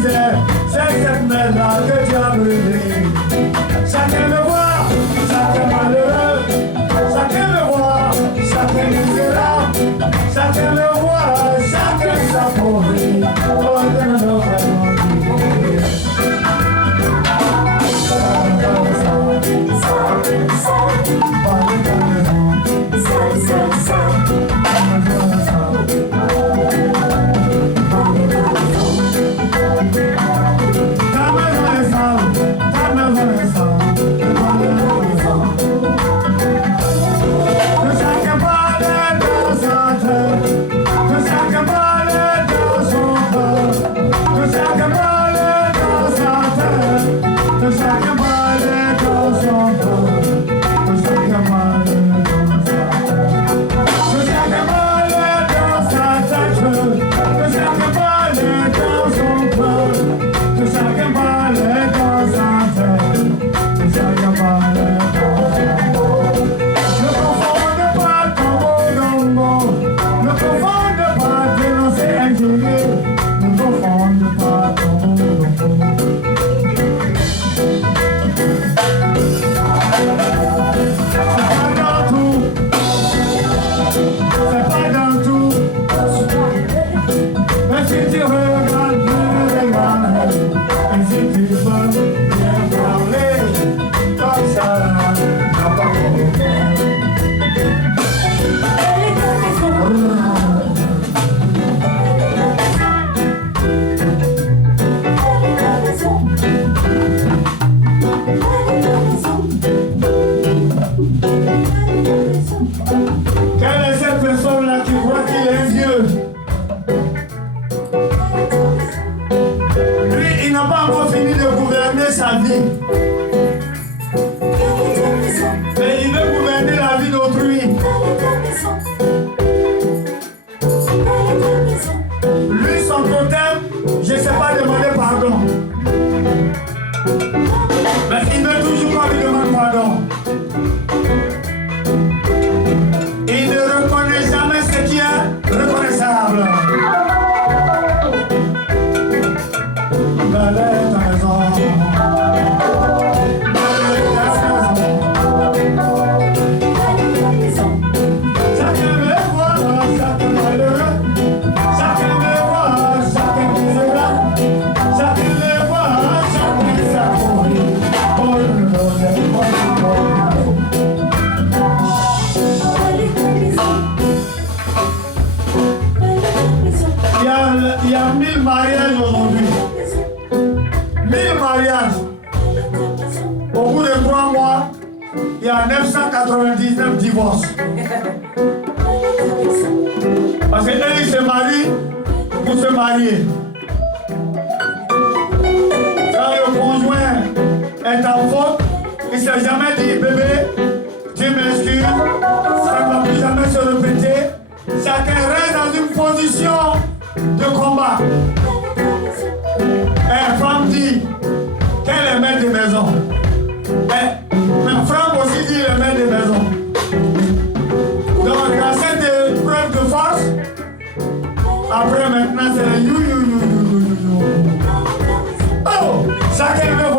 disais, c'est cette mère-là que tu as brûlée. Chacun le voit, chacun malheureux, chacun le voit, chacun misérable, chacun le voit, chacun s'appauvrit. Oh, que nous devons sa vie. Mais il veut gouverner la vie d'autrui. Lui, son totem, je ne sais pas demander pardon. Mais il veut toujours qu'on lui demande pardon. Il ne reconnaît jamais ce qui est reconnaissable. Il y a 1000 mariages aujourd'hui. 1000 mariages. Au bout de 3 mois, il y a 999 divorces. Parce que eux, ils se marient pour se marier. Quand le conjoint est en faute, il ne s'est jamais dit, bébé, tu m'excuses, ça ne va plus jamais se répéter. Chacun reste dans une position de combat. Et femme dit qu'elle est maître de maison. Mais Franck aussi dit le maître de maison. Donc dans cette épreuve de force, après maintenant c'est le you. Oh, chacun veut